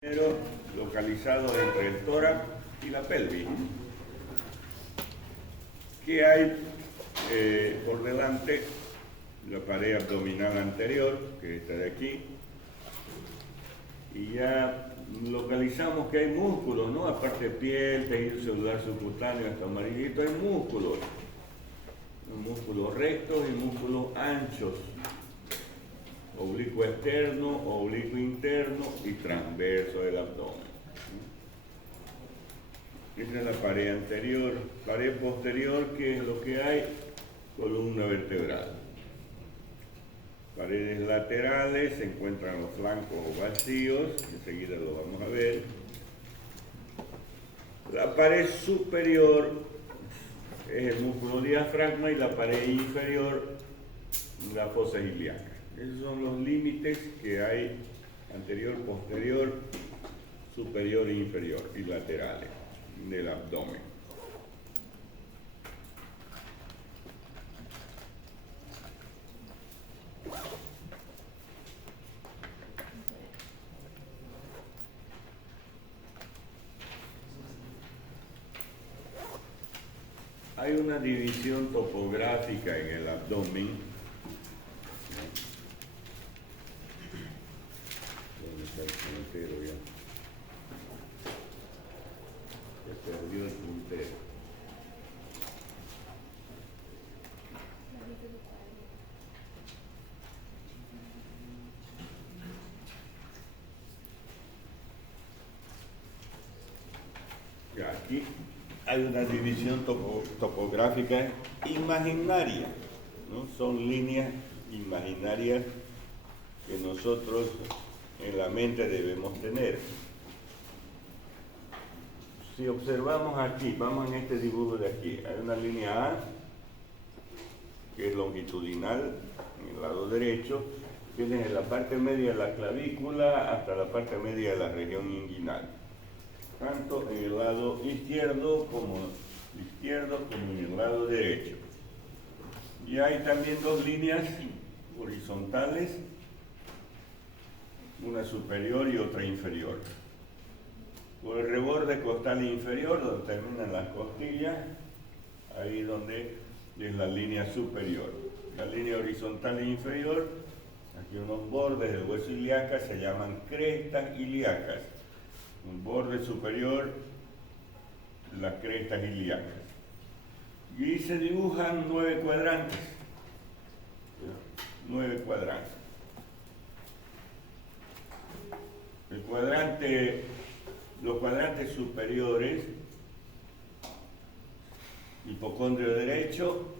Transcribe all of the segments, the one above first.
Pero localizado entre el tórax y la pelvis. ¿Qué hay por delante? La pared abdominal anterior, que está de aquí, y ya localizamos que hay músculos, ¿no? Aparte de piel, tejido celular subcutáneo hasta amarillito, hay músculos rectos y músculos anchos, oblicuo externo, oblicuo interno y transverso del abdomen. Esta es la pared anterior. Pared posterior, ¿qué es lo que hay? Columna vertebral. Paredes laterales, se encuentran los flancos vacíos, enseguida lo vamos a ver. La pared superior es el músculo diafragma y la pared inferior la fosa ilíaca. Esos son los límites que hay anterior, posterior, superior e inferior y laterales del abdomen. Hay una división topográfica en el abdomen. ¿Dónde está el puntero ya? Se perdió el puntero. Ya, aquí hay una división topográfica imaginaria, ¿no? Son líneas imaginarias que nosotros en la mente debemos tener. Si observamos aquí, vamos en este dibujo de aquí, hay una línea A que es longitudinal en el lado derecho, que es desde la parte media de la clavícula hasta la parte media de la región inguinal, tanto en el lado izquierdo como en el lado derecho. Y hay también dos líneas horizontales, una superior y otra inferior. Por el reborde costal inferior, donde terminan las costillas, ahí donde es la línea superior. La línea horizontal e inferior, aquí unos bordes del hueso ilíaco se llaman crestas ilíacas. Un borde superior, las crestas ilíacas. Y se dibujan 9 cuadrantes. 9 cuadrantes. Los cuadrantes superiores, hipocondrio derecho,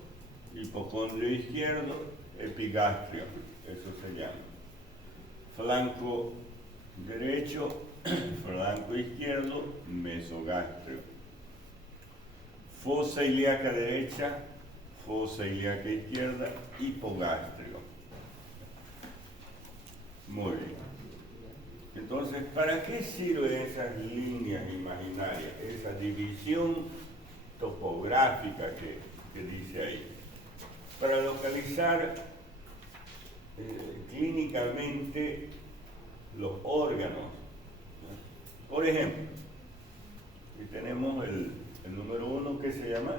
hipocondrio izquierdo, epigastrio, eso se llama. Flanco derecho, flanco izquierdo, mesogastrio. Fosa ilíaca derecha, fosa ilíaca izquierda, hipogastrio. Muy bien. Entonces, ¿para qué sirven esas líneas imaginarias? Esa división topográfica que dice ahí. Para localizar clínicamente los órganos, ¿no? Por ejemplo, aquí tenemos el número 1 que se llama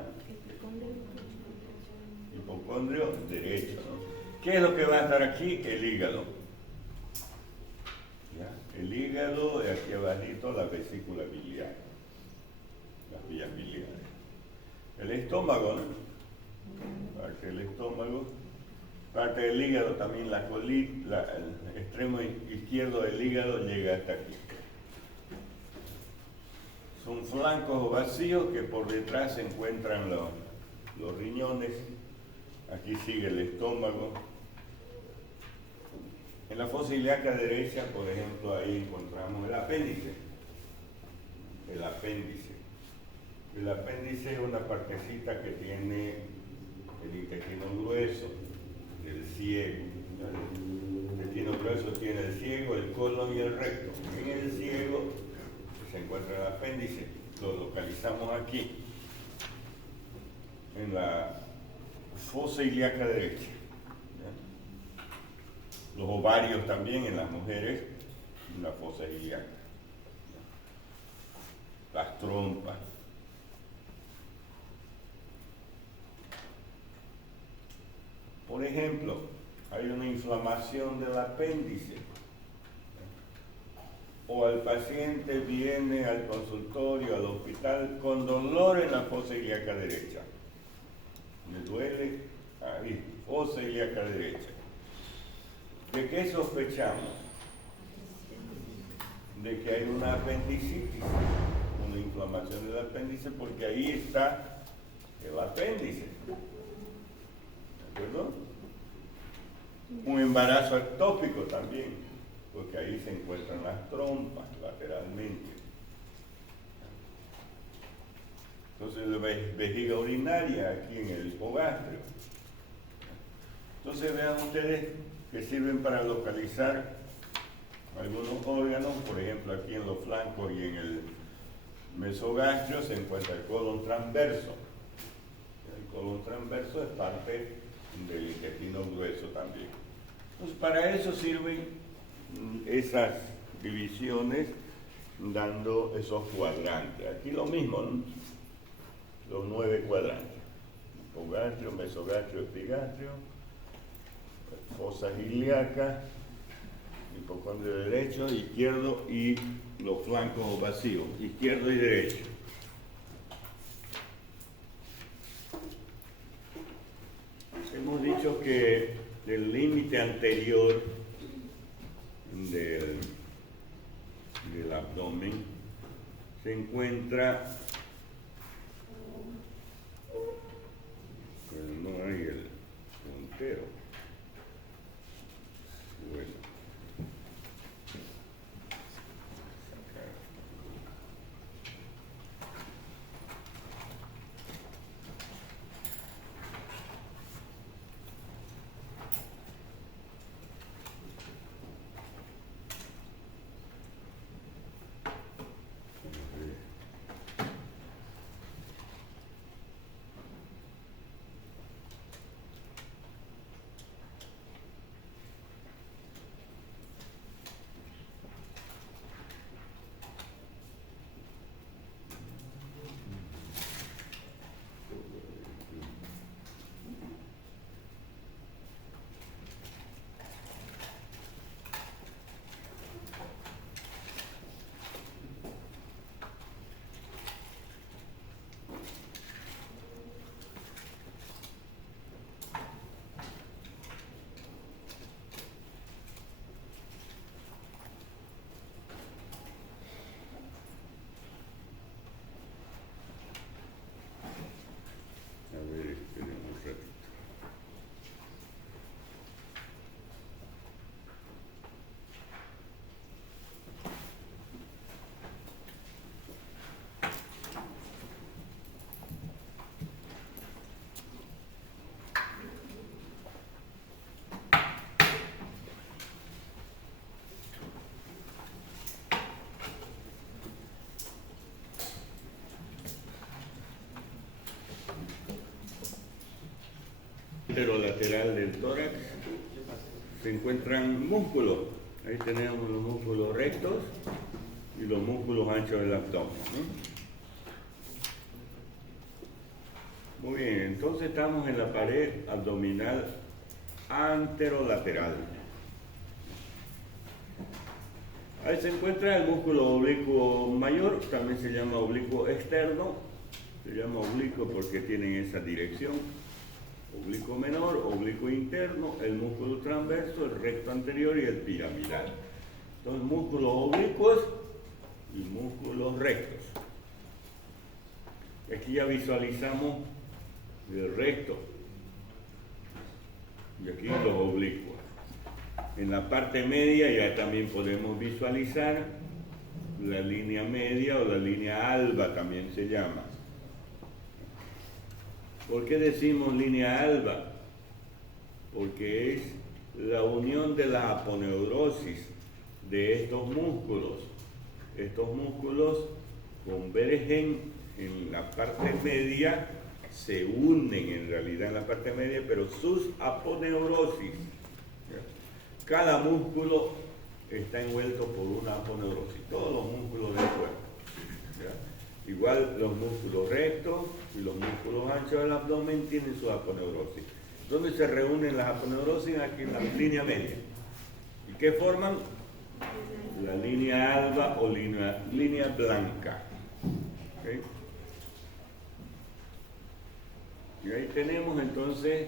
hipocondrio derecho, ¿no? ¿Qué es lo que va a estar aquí? El hígado. ¿Ya? El hígado, de aquí abajito la vesícula biliar, las vías biliares. El estómago, ¿no? Parte del estómago, parte del hígado también, el extremo izquierdo del hígado llega hasta aquí. Son flancos vacíos que por detrás se encuentran los riñones. Aquí sigue el estómago. En la fosa ilíaca derecha, por ejemplo, ahí encontramos el apéndice. El apéndice. El apéndice es una partecita que tiene el intestino grueso, el ciego. El intestino grueso tiene el ciego, el colon y el recto. En el ciego se encuentra el apéndice. Lo localizamos aquí, en la fosa ilíaca derecha. Los ovarios también en las mujeres, en la fosa ilíaca. trompa. Por ejemplo, hay una inflamación del apéndice, o el paciente viene al consultorio, al hospital, con dolor en la fosa ilíaca derecha. Me duele ahí, fosa ilíaca derecha. ¿De qué sospechamos? De que hay una apendicitis, una inflamación del apéndice, porque ahí está el apéndice. ¿De acuerdo? Un embarazo ectópico también, porque ahí se encuentran las trompas lateralmente. Entonces la vejiga urinaria aquí en el hipogastrio. Entonces vean ustedes que sirven para localizar algunos órganos. Por ejemplo, aquí en los flancos y en el mesogastrio se encuentra el colon transverso. El colon transverso es parte del intestino grueso también. Entonces para eso sirven esas divisiones, dando esos cuadrantes. Aquí lo mismo, ¿no? Los 9 cuadrantes: hipogastrio, mesogastrio, epigastrio, fosas ilíacas, hipocondrio derecho, izquierdo, y los flancos vacíos, izquierdo y derecho. Hemos dicho que el límite anterior del abdomen se encuentra, no hay el puntero. Bueno. Lateral del tórax se encuentran músculos. Ahí tenemos los músculos rectos y los músculos anchos del abdomen, ¿no? Muy bien, entonces estamos en la pared abdominal anterolateral. Ahí se encuentra el músculo oblicuo mayor, también se llama oblicuo externo. Se llama oblicuo porque tiene esa dirección. Oblicuo menor, oblicuo interno, el músculo transverso, el recto anterior y el piramidal. Entonces, músculos oblicuos y músculos rectos. Aquí ya visualizamos el recto y aquí los oblicuos. En la parte media ya también podemos visualizar la línea media o la línea alba, también se llama. ¿Por qué decimos línea alba? Porque es la unión de la aponeurosis de estos músculos. Estos músculos convergen en la parte media, se unen en realidad en la parte media, pero sus aponeurosis. Cada músculo está envuelto por una aponeurosis, todos los músculos del cuerpo. Igual los músculos rectos y los músculos anchos del abdomen tienen su aponeurosis. ¿Dónde se reúnen las aponeurosis? Aquí en la línea media. ¿Y qué forman? La línea alba o línea blanca. ¿Okay? Y ahí tenemos entonces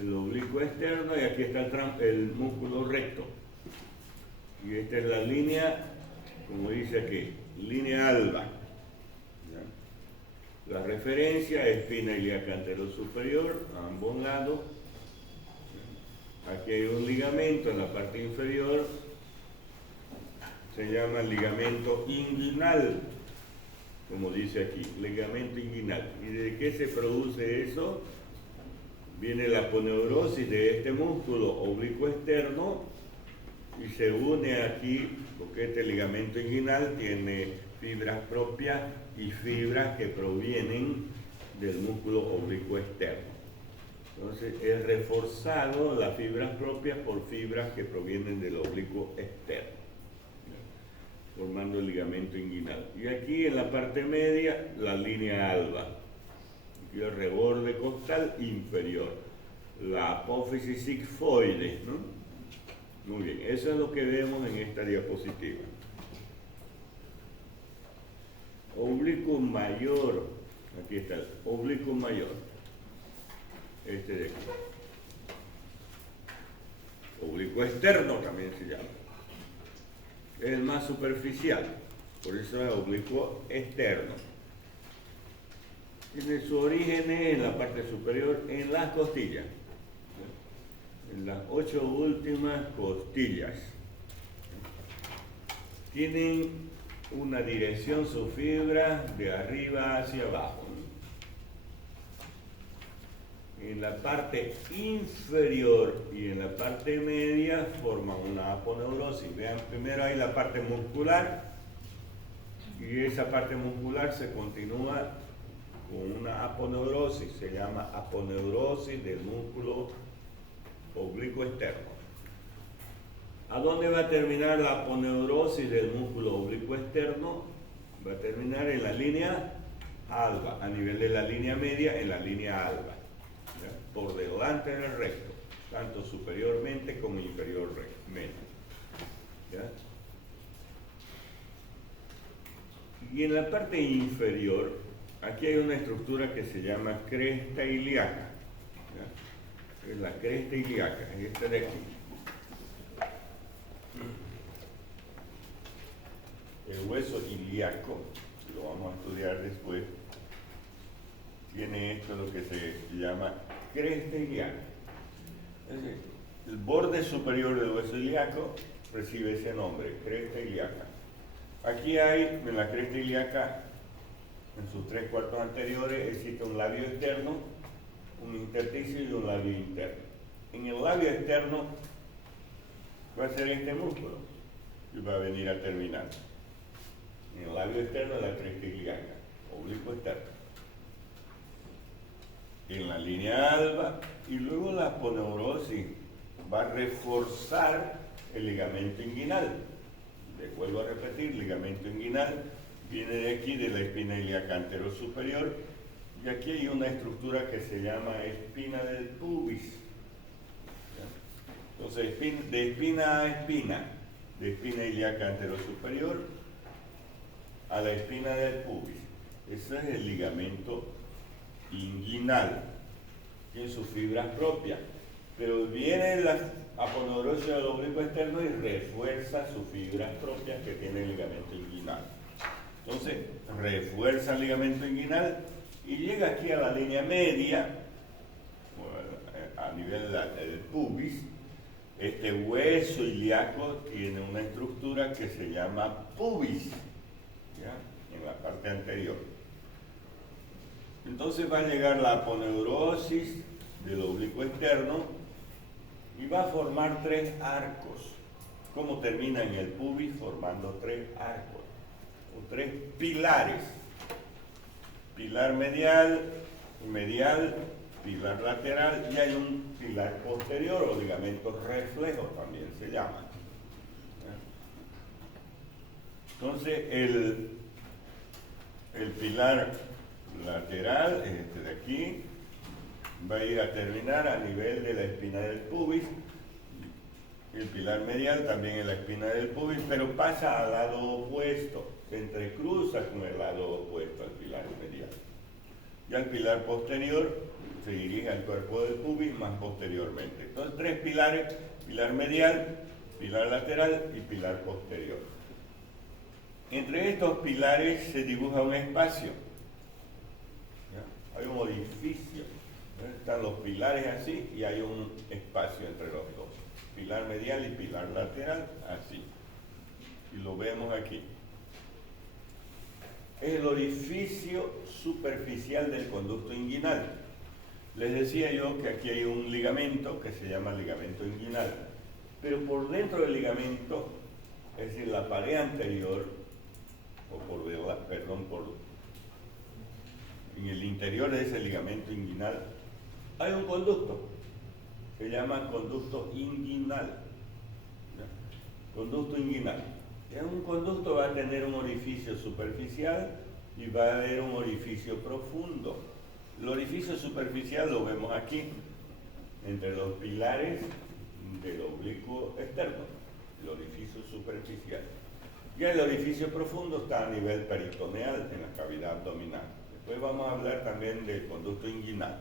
el oblicuo externo y aquí está el músculo recto. Y esta es la línea, como dice aquí, línea alba. ¿Ya? La referencia es espina ilíaca anterosuperior a ambos lados. Aquí hay un ligamento en la parte inferior, se llama ligamento inguinal, como dice aquí, ligamento inguinal. ¿Y de qué se produce eso? Viene la aponeurosis de este músculo oblicuo externo y se une aquí, porque este ligamento inguinal tiene fibras propias y fibras que provienen del músculo oblicuo externo. Entonces es reforzado las fibras propias por fibras que provienen del oblicuo externo, formando el ligamento inguinal. Y aquí en la parte media, la línea alba. Aquí el reborde costal inferior. La apófisis sigmoide, ¿no? Muy bien, eso es lo que vemos en esta diapositiva. Oblicuo mayor. Aquí está el oblicuo mayor. Este de aquí. Oblicuo externo también se llama. Es el más superficial, por eso es oblicuo externo. Tiene su origen en la parte superior, en las costillas, en las 8 últimas costillas. Tienen una dirección, su fibra, de arriba hacia abajo. En la parte inferior y en la parte media forman una aponeurosis. Vean, primero hay la parte muscular y esa parte muscular se continúa con una aponeurosis, se llama aponeurosis del músculo oblicuo externo. ¿A dónde va a terminar la aponeurosis del músculo oblicuo externo? Va a terminar en la línea alba, a nivel de la línea media, en la línea alba. Por delante del recto, tanto superiormente como inferiormente. ¿Ya? Y en la parte inferior, aquí hay una estructura que se llama cresta ilíaca. ¿Ya? Es la cresta ilíaca, es esta de aquí. El hueso ilíaco, lo vamos a estudiar después, tiene esto lo que se llama cresta ilíaca. Es decir, el borde superior del hueso ilíaco recibe ese nombre, cresta ilíaca. Aquí hay, en la cresta ilíaca, en sus 3/4 anteriores, existe un labio externo, un intersticio y un labio interno. En el labio externo va a ser este músculo y va a venir a terminar. En el labio externo de la cresta ilíaca, oblicuo externo. En la línea alba, y luego la aponeurosis va a reforzar el ligamento inguinal. Les vuelvo a repetir, ligamento inguinal viene de aquí, de la espina ilíaca anterosuperior, y aquí hay una estructura que se llama espina del pubis. ¿Ya? Entonces, de espina a espina, de espina ilíaca anterosuperior a la espina del pubis. Ese es el ligamento inguinal, tiene sus fibras propias, pero viene la aponeurosis del oblicuo externo y refuerza sus fibras propias que tiene el ligamento inguinal. Entonces, refuerza el ligamento inguinal y llega aquí a la línea media, a nivel del pubis. Este hueso ilíaco tiene una estructura que se llama pubis, ¿ya? En la parte anterior. Entonces va a llegar la aponeurosis del oblicuo externo y va a formar 3 arcos. ¿Cómo termina en el pubis? Formando 3 arcos, o 3 pilares. Pilar medial, pilar lateral, y hay un pilar posterior o ligamento reflejo también se llama. Entonces el pilar lateral, este de aquí, va a ir a terminar a nivel de la espina del pubis. El pilar medial también en la espina del pubis, pero pasa al lado opuesto, se entrecruza con el lado opuesto al pilar medial. Ya el pilar posterior se dirige al cuerpo del pubis más posteriormente. Entonces, tres pilares: pilar medial, pilar lateral y pilar posterior. Entre estos pilares se dibuja un espacio. ¿Ya? Hay un orificio. ¿Ya? Están los pilares así y hay un espacio entre los dos. Pilar medial y pilar lateral, así. Y lo vemos aquí. Es el orificio superficial del conducto inguinal. Les decía yo que aquí hay un ligamento que se llama ligamento inguinal. Pero por dentro del ligamento, es decir, la pared anterior, en el interior de ese ligamento inguinal, hay un conducto. Se llama conducto inguinal. ¿Ya? Conducto inguinal. Un conducto va a tener un orificio superficial y va a haber un orificio profundo. El orificio superficial lo vemos aquí, entre los pilares del oblicuo externo, el orificio superficial. Ya el orificio profundo está a nivel peritoneal, en la cavidad abdominal. Después vamos a hablar también del conducto inguinal.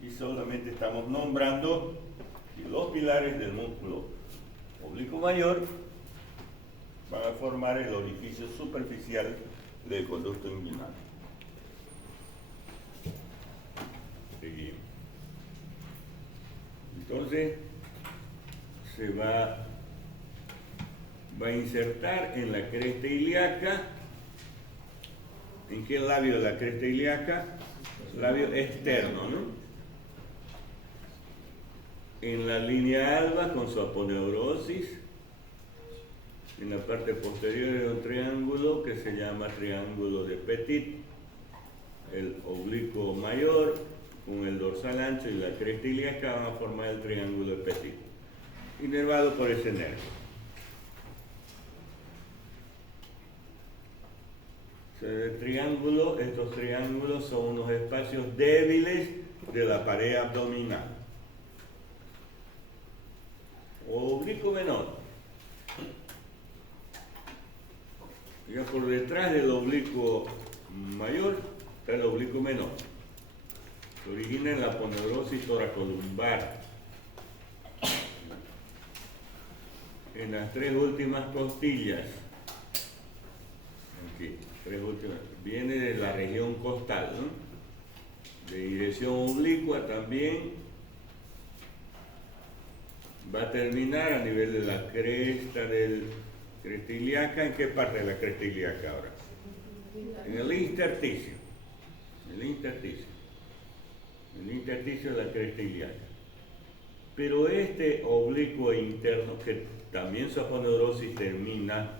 Y solamente estamos nombrando los pilares del músculo oblicuo mayor van a formar el orificio superficial del conducto inguinal. Seguimos. Entonces, se va a insertar en la cresta ilíaca. ¿En qué labio de la cresta ilíaca? Labio externo, ¿no? En la línea alba con su aponeurosis. En la parte posterior hay un triángulo que se llama triángulo de Petit. El oblicuo mayor con el dorsal ancho y la cresta ilíaca van a formar el triángulo de Petit, inervado por ese nervio. Estos triángulos son unos espacios débiles de la pared abdominal. Oblicuo menor. Ya por detrás del oblicuo mayor está el oblicuo menor. Se origina en la aponeurosis toracolumbar. En las tres últimas costillas. Aquí, tres últimas. Viene de la región costal, ¿no? De dirección oblicua también. Va a terminar a nivel de la cresta ilíaca. ¿En qué parte de la cresta ilíaca ahora? En el intersticio. El intersticio de la cresta ilíaca. Pero este oblicuo interno, que también su aponeurosis termina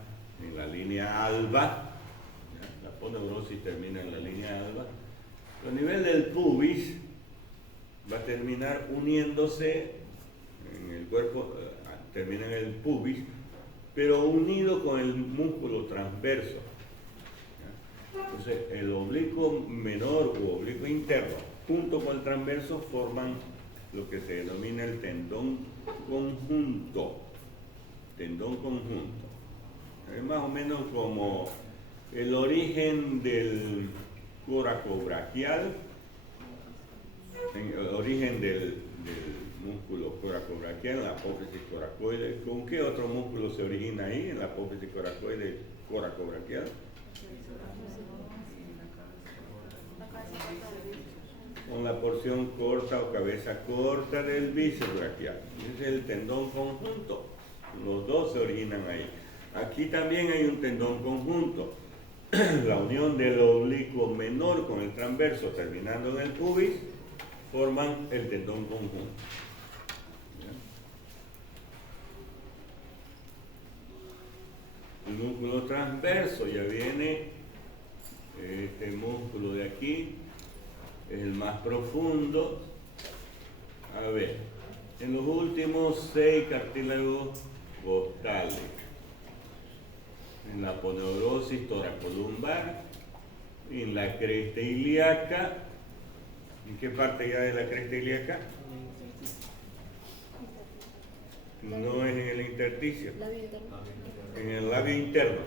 en la línea alba, ¿ya? La aponeurosis termina en la línea alba, a nivel del pubis va a terminar uniéndose en el cuerpo, termina en el pubis, pero unido con el músculo transverso. ¿Ya? Entonces, el oblicuo menor u oblicuo interno, junto con el transverso, forman lo que se denomina el tendón conjunto. Tendón conjunto. Es más o menos como el origen del coracobraquial, el origen del músculo coracobraquial, la apófisis coracoide. ¿Con qué otro músculo se origina ahí, en la apófisis coracoide coracobraquial? Con la porción corta o cabeza corta del bíceps braquial. Ese es el tendón conjunto. Los dos se originan ahí. Aquí también hay un tendón conjunto. La unión del oblicuo menor con el transverso terminando en el pubis forman el tendón conjunto. El músculo transverso, ya viene este músculo de aquí, es el más profundo. A ver, en los últimos 6 cartílagos costales, en la aponeurosis toracolumbar, en la cresta ilíaca. ¿En qué parte ya de la cresta ilíaca? No es en el intersticio, en el labio interno.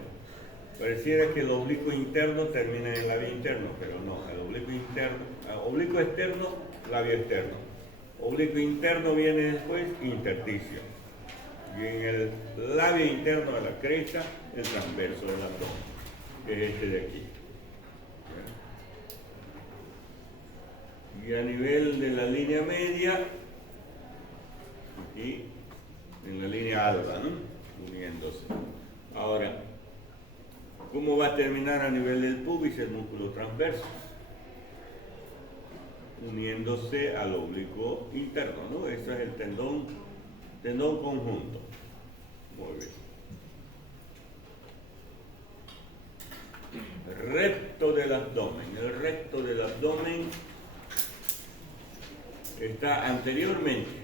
Pareciera que el oblicuo interno termina en el labio interno, pero no, el oblicuo interno, oblicuo externo, labio externo. Oblicuo interno viene después, intersticio. Y en el labio interno de la cresta, el transverso del abdomen, que es este de aquí. Y a nivel de la línea media, aquí, en la línea alba, ¿no? Uniéndose. Ahora, ¿cómo va a terminar a nivel del pubis el músculo transverso? Uniéndose al oblicuo interno, ¿no? Ese es el tendón conjunto. Muy bien. El recto del abdomen. El recto del abdomen está anteriormente,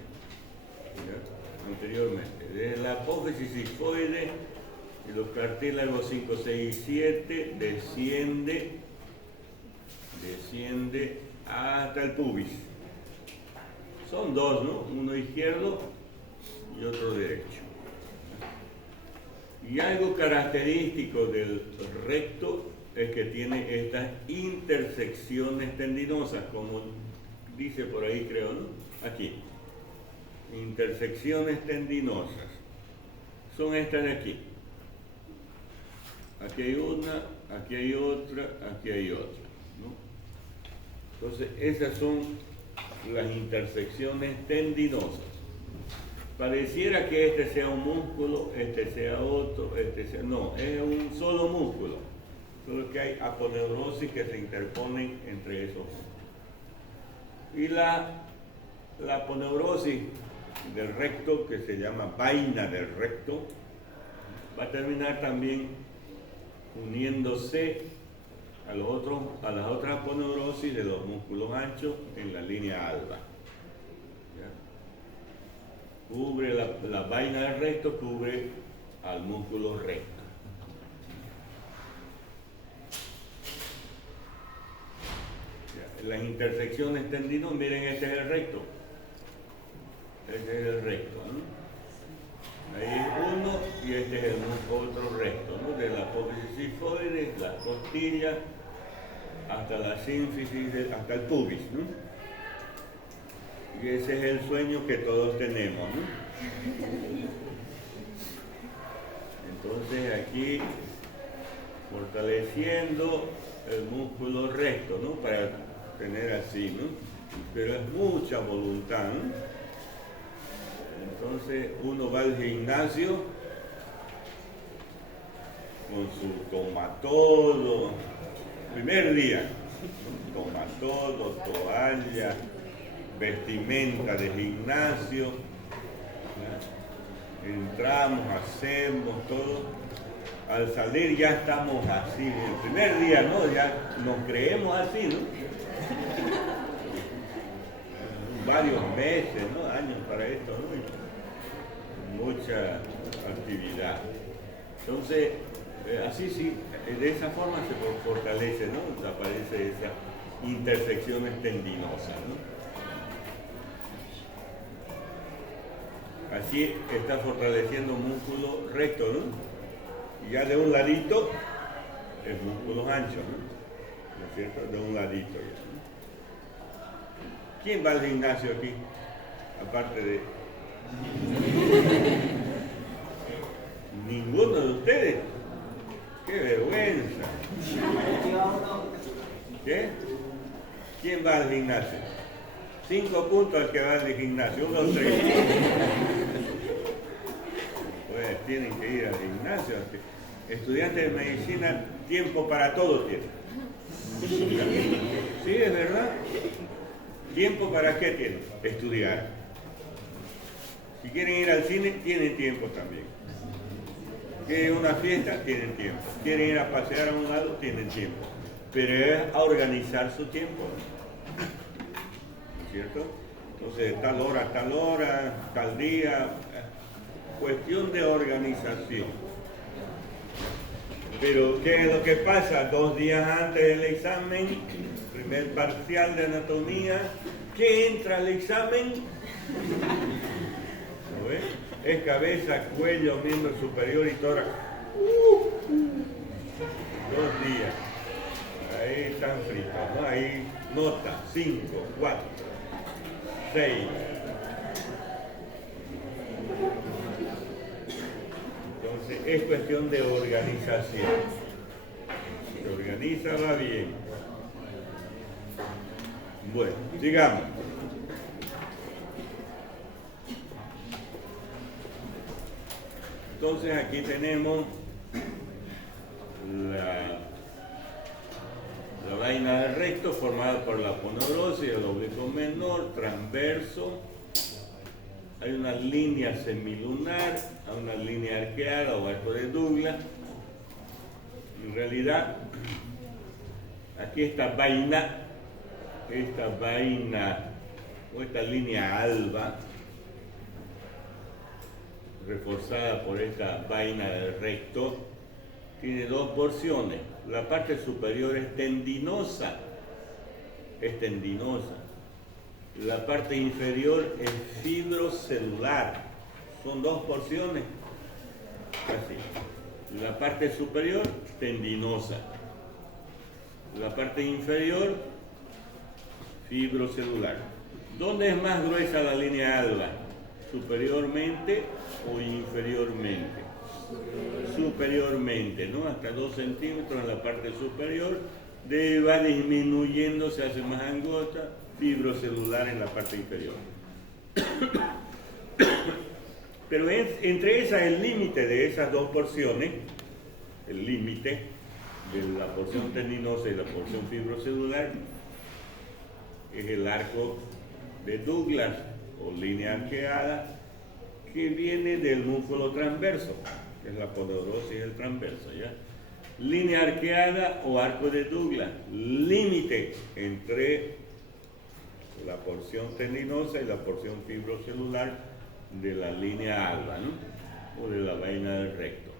desde la apófisis sigmoide y los cartílagos 5, 6 y 7 desciende hasta el pubis. Son dos, ¿no? Uno izquierdo y otro derecho. Y algo característico del recto es que tiene estas intersecciones tendinosas, como dice por ahí, creo, ¿no? Aquí. Intersecciones tendinosas. Son estas de aquí. Aquí hay una, aquí hay otra, aquí hay otra, ¿no? Entonces, esas son las intersecciones tendinosas. Pareciera que este sea un músculo, este sea otro, este sea... No, es un solo músculo. Solo que hay aponeurosis que se interponen entre esos músculos. Y la aponeurosis del recto, que se llama vaina del recto, va a terminar también uniéndose a las otras aponeurosis de los músculos anchos en la línea alba. ¿Ya? Cubre la vaina del recto, cubre al músculo recto. Las intersecciones tendinosas, miren, este es el recto. Este es el recto, ¿no? Ahí es uno y este es el otro recto, ¿no? De la apófisis sigmoide, la costilla, hasta la sínfisis, hasta el pubis, ¿no? Y ese es el sueño que todos tenemos, ¿no? Entonces aquí, fortaleciendo el músculo recto, ¿no? Para tener así, ¿no? Pero es mucha voluntad, ¿no? Entonces uno va al gimnasio con su tomatodo, primer día, tomatodo, toalla, vestimenta de gimnasio, ¿no? Entramos, hacemos todo, al salir ya estamos así, el primer día, ¿no? Ya nos creemos así, ¿no? Varios meses, ¿no? Años para esto, ¿no? Y mucha actividad. Entonces, así sí, de esa forma se fortalece, ¿no? Aparece esas intersecciones tendinosas, ¿no? Así está fortaleciendo músculo recto, ¿no? Y ya de un ladito, el músculo ancho, ¿no? ¿No es cierto? De un ladito ya. ¿Quién va al gimnasio aquí? Aparte de... ¿Ninguno de ustedes? ¡Qué vergüenza! ¿Qué? ¿Quién va al gimnasio? 5 puntos al que va al gimnasio, 1 o 3. Pues tienen que ir al gimnasio. Estudiantes de medicina, tiempo para todo tienen. Sí, es verdad. ¿Tiempo para qué tienen? Estudiar. Si quieren ir al cine, tienen tiempo también. ¿Quieren ir a una fiesta? Tienen tiempo. ¿Quieren ir a pasear a un lado? Tienen tiempo. Pero es a organizar su tiempo, ¿no es cierto? Entonces, tal hora, tal día. Cuestión de organización. Pero ¿qué es lo que pasa? 2 días antes del examen, primer parcial de anatomía, ¿qué entra al examen? ¿Lo ves? Es cabeza, cuello, miembro superior y tórax. 2 días. Ahí están fritos, ¿no? Ahí nota, 5, 4, 6. Entonces es cuestión de organización. Se organiza, va bien. Bueno, sigamos. Entonces aquí tenemos la vaina del recto formada por la aponeurosis, el oblicuo menor, transverso. Hay una línea semilunar, hay una línea arqueada o arco de Douglas. En realidad, aquí esta vaina o esta línea alba, reforzada por esta vaina del recto, tiene 2 porciones. La parte superior es tendinosa. La parte inferior es fibrocelular. Son 2 porciones. Así. La parte superior, tendinosa. La parte inferior, fibrocelular. ¿Dónde es más gruesa la línea alba? ¿Superiormente o inferiormente? Superiormente, ¿no? Hasta 2 centímetros en la parte superior. Va disminuyendo, se hace más angosta, fibrocelular en la parte inferior. Pero entre esas, el límite de esas 2 porciones, el límite de la porción tendinosa y la porción fibrocelular, es el arco de Douglas o línea arqueada, que viene del músculo transverso, que es la aponeurosis del transverso, ¿ya? Línea arqueada o arco de Douglas, límite entre la porción tendinosa y la porción fibrocelular de la línea alba, ¿no? O de la vaina del recto.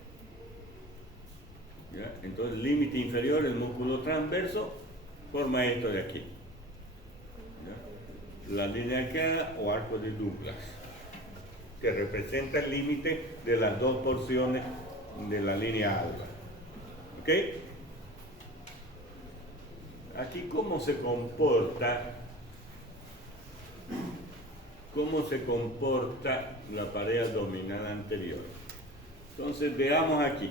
¿Ya? Entonces, límite inferior, el músculo transverso, forma esto de aquí. ¿Ya? La línea arqueada o arco de Douglas, que representa el límite de las 2 porciones de la línea alba. ¿Ok? Aquí, ¿cómo se comporta la pared abdominal anterior? Entonces, veamos aquí.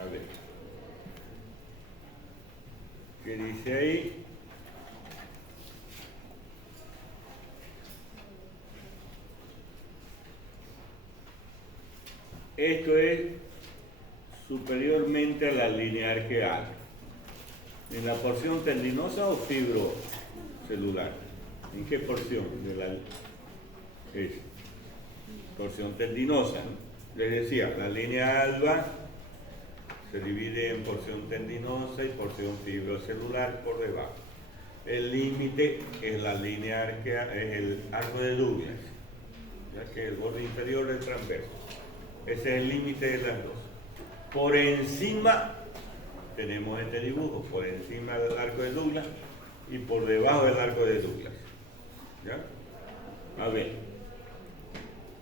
A ver. ¿Qué dice ahí? Esto es superiormente a la línea arqueada. ¿En la porción tendinosa o fibrocelular? ¿En qué porción de la es? Porción tendinosa. Les decía, la línea alba se divide en porción tendinosa y porción fibrocelular por debajo. El límite es la línea arqueada, es el arco de Douglas, ya que el borde inferior del transverso. Ese es el límite de las 2. Por encima tenemos este dibujo, por encima del arco de Douglas y por debajo del arco de Douglas. ¿Ya? A ver,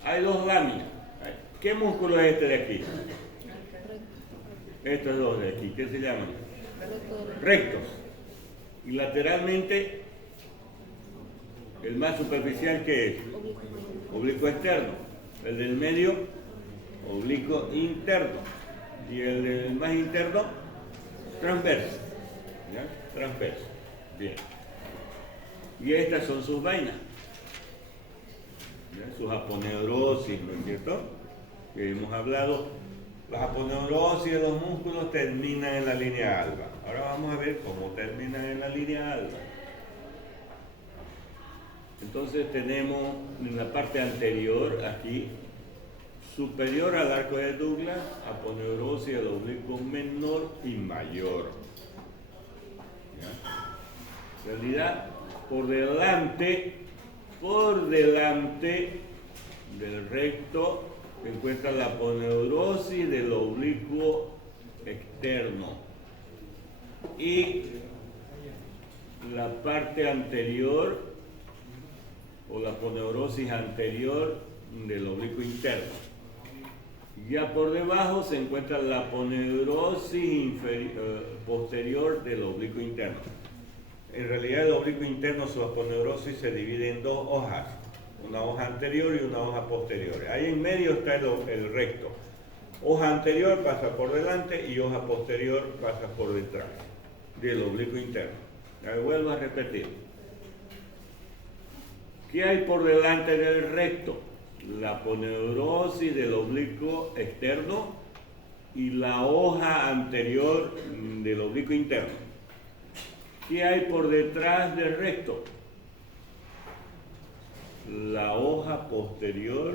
hay 2 láminas. ¿Qué músculo es este de aquí? Estos 2 de aquí, ¿qué se llaman? Rectos. Y lateralmente, el más superficial, ¿qué es? Oblicuo externo. El del medio, oblicuo interno. Y el del más interno, transverso. ¿Ya? Transverso. Bien. Y estas son sus vainas. ¿Ya? Sus aponeurosis, ¿no es cierto? Que hemos hablado. Las aponeurosis de los músculos terminan en la línea alba. Ahora vamos a ver cómo terminan en la línea alba. Entonces tenemos en la parte anterior, aquí, superior al arco de Douglas, aponeurosis del oblicuo menor y mayor. ¿Ya? En realidad, por delante del recto se encuentra la aponeurosis del oblicuo externo y la parte anterior o la aponeurosis anterior del oblicuo interno. Ya por debajo se encuentra la aponeurosis posterior del oblicuo interno. En realidad el oblicuo interno, su aponeurosis se divide en dos hojas, una hoja anterior y una hoja posterior. Ahí en medio está el recto. Hoja anterior pasa por delante y hoja posterior pasa por detrás del oblicuo interno. Ahí vuelvo a repetir. ¿Qué hay por delante del recto? La aponeurosis del oblicuo externo y la hoja anterior del oblicuo interno. ¿Qué hay por detrás del recto? La hoja posterior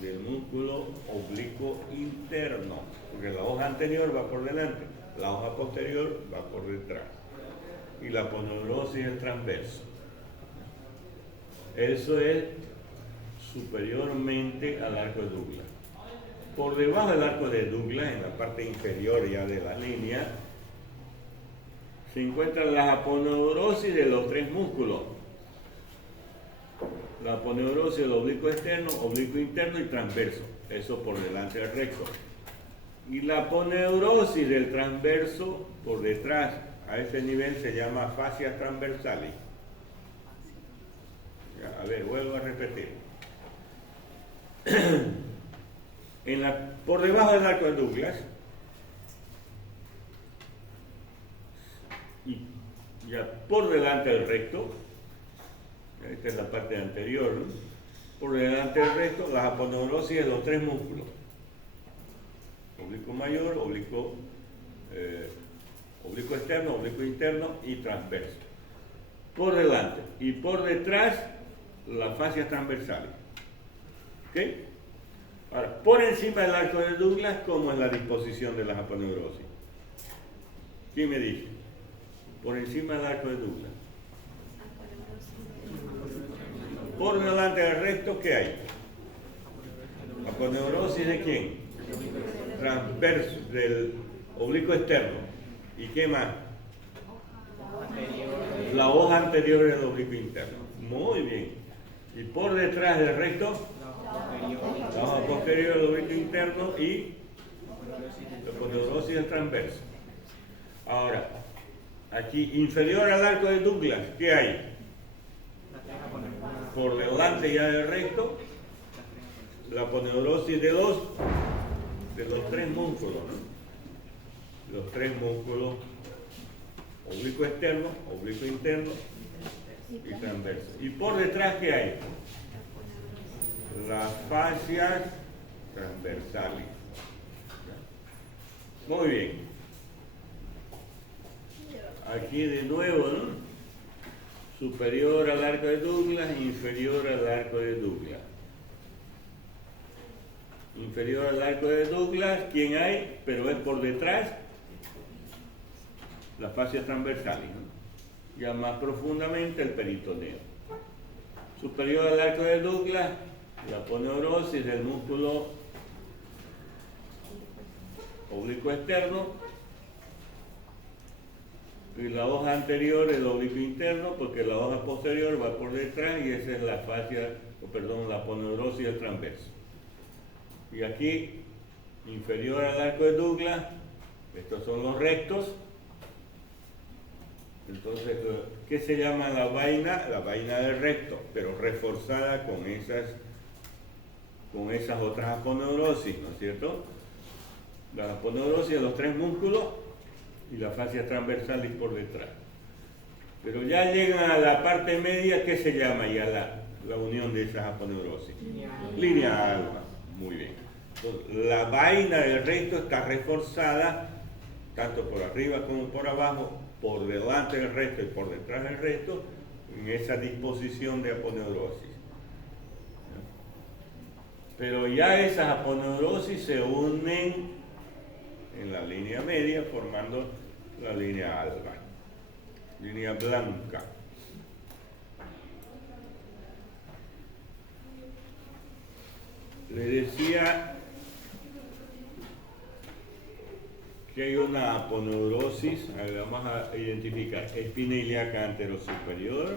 del músculo oblicuo interno, porque la hoja anterior va por delante, la hoja posterior va por detrás. Y la aponeurosis es transverso. Eso es superiormente al arco de Douglas. Por debajo del arco de Douglas, en la parte inferior ya de la línea, se encuentran las aponeurosis de los tres músculos. La aponeurosis del oblicuo externo, oblicuo interno y transverso. Eso por delante del recto. Y la aponeurosis del transverso por detrás, a ese nivel se llama fascias transversales. A ver, vuelvo a repetir. Por debajo del arco de Douglas, y ya por delante del recto, esta es la parte anterior, ¿no? Por delante del recto, las aponeurosis de los tres músculos: oblicuo mayor, oblicuo externo, oblicuo interno y transverso. Por delante y por detrás, las fascias transversales. ¿Ok? Ahora, por encima del arco de Douglas, ¿cómo es la disposición de las aponeurosis? ¿Quién me dice? Por encima del arco de Douglas. Por delante del recto, ¿qué hay? ¿Aponeurosis de quién? Transverso, del oblicuo externo. ¿Y qué más? La hoja anterior del oblicuo interno. Muy bien. Y por detrás del recto, la hoja posterior del oblicuo interno y la aponeurosis del transverso. Ahora, aquí, inferior al arco de Douglas, ¿qué hay? Por delante ya del recto, la aponeurosis de los tres músculos, ¿no? Los tres músculos: oblicuo externo, oblicuo interno y transverso. ¿Y por detrás qué hay? Las fascias transversales. Muy bien. Aquí de nuevo, ¿no? Superior al arco de Douglas, inferior al arco de Douglas. Inferior al arco de Douglas, ¿quién hay? Pero es por detrás, las fascias transversales, ¿no? Ya más profundamente el peritoneo. Superior al arco de Douglas, la aponeurosis del músculo oblicuo externo y la hoja anterior el oblicuo interno, porque la hoja posterior va por detrás y esa es la fascia, la aponeurosis del transverso. Y aquí, inferior al arco de Douglas, estos son los rectos. Entonces, ¿qué se llama la vaina? La vaina del recto, pero reforzada con esas otras aponeurosis, ¿no es cierto? La aponeurosis de los tres músculos y la fascia transversal y por detrás. Pero ya llegan a la parte media, ¿qué se llama ya la unión de esas aponeurosis? Línea alba. Muy bien. Entonces, la vaina del recto está reforzada tanto por arriba como por abajo, por delante del recto y por detrás del recto, en esa disposición de aponeurosis. Pero ya esas aponeurosis se unen en la línea media formando la línea alba, línea blanca. Le decía Aquí hay una aponeurosis, vamos a identificar espina ilíaca anterosuperior.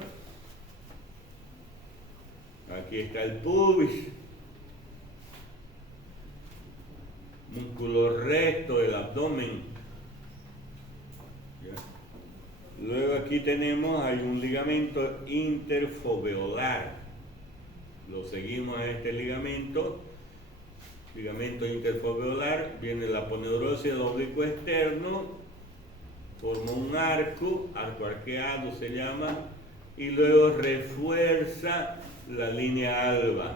Aquí está el pubis, músculo recto del abdomen. Luego aquí tenemos, hay un ligamento interfoveolar. Lo seguimos a este ligamento interfoveolar, viene la aponeurosis del oblicuo externo, forma un arco arqueado se llama, y luego refuerza la línea alba.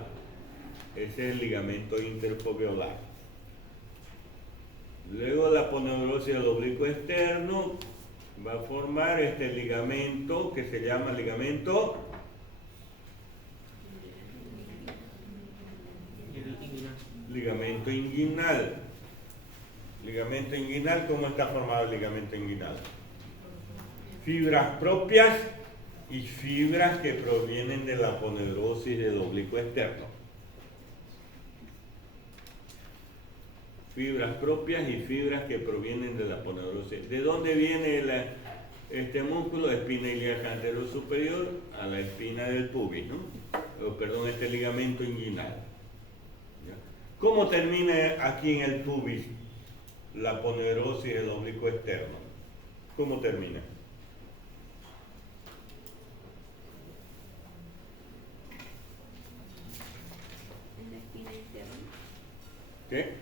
Ese es el ligamento interfoveolar. Luego la aponeurosis del oblicuo externo va a formar este ligamento que se llama ligamento inguinal. Ligamento inguinal, ¿cómo está formado el ligamento inguinal? Fibras propias y fibras que provienen de la aponeurosis del oblicuo externo. Fibras propias y fibras que provienen de la aponeurosis. ¿De dónde viene este músculo? Espina ilíaca anterosuperior a la espina del pubis, ¿no? Perdón, este ligamento inguinal. ¿Cómo termina aquí en el pubis la aponeurosis del oblicuo externo? ¿Cómo termina? En la espina interna. ¿Qué?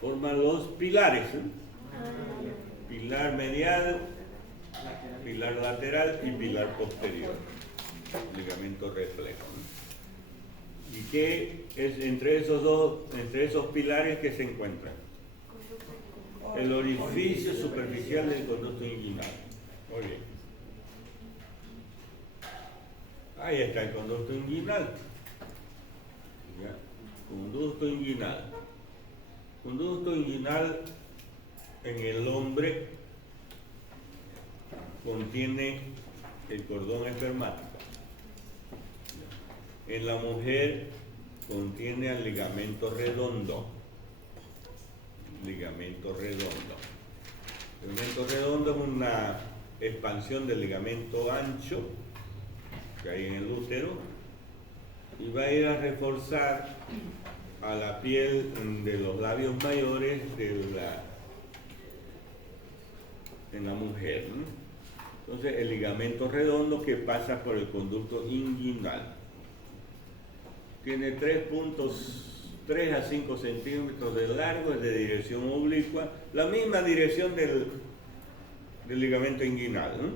Forman los pilares, ¿eh? Pilar medial, pilar lateral y pilar posterior. Ligamento reflejo, ¿no? ¿Y qué es entre esos pilares que se encuentran? El orificio superficial del conducto inguinal. Muy bien. Ahí está el conducto inguinal. ¿Ya? Conducto inguinal. Conducto inguinal en el hombre contiene el cordón espermático. En la mujer contiene el ligamento redondo. Ligamento redondo. El ligamento redondo es una expansión del ligamento ancho que hay en el útero y va a ir a reforzar a la piel de los labios mayores en la mujer, ¿no? Entonces el ligamento redondo que pasa por el conducto inguinal tiene 3 a 5 centímetros de largo, es de dirección oblicua, la misma dirección del ligamento inguinal, ¿no?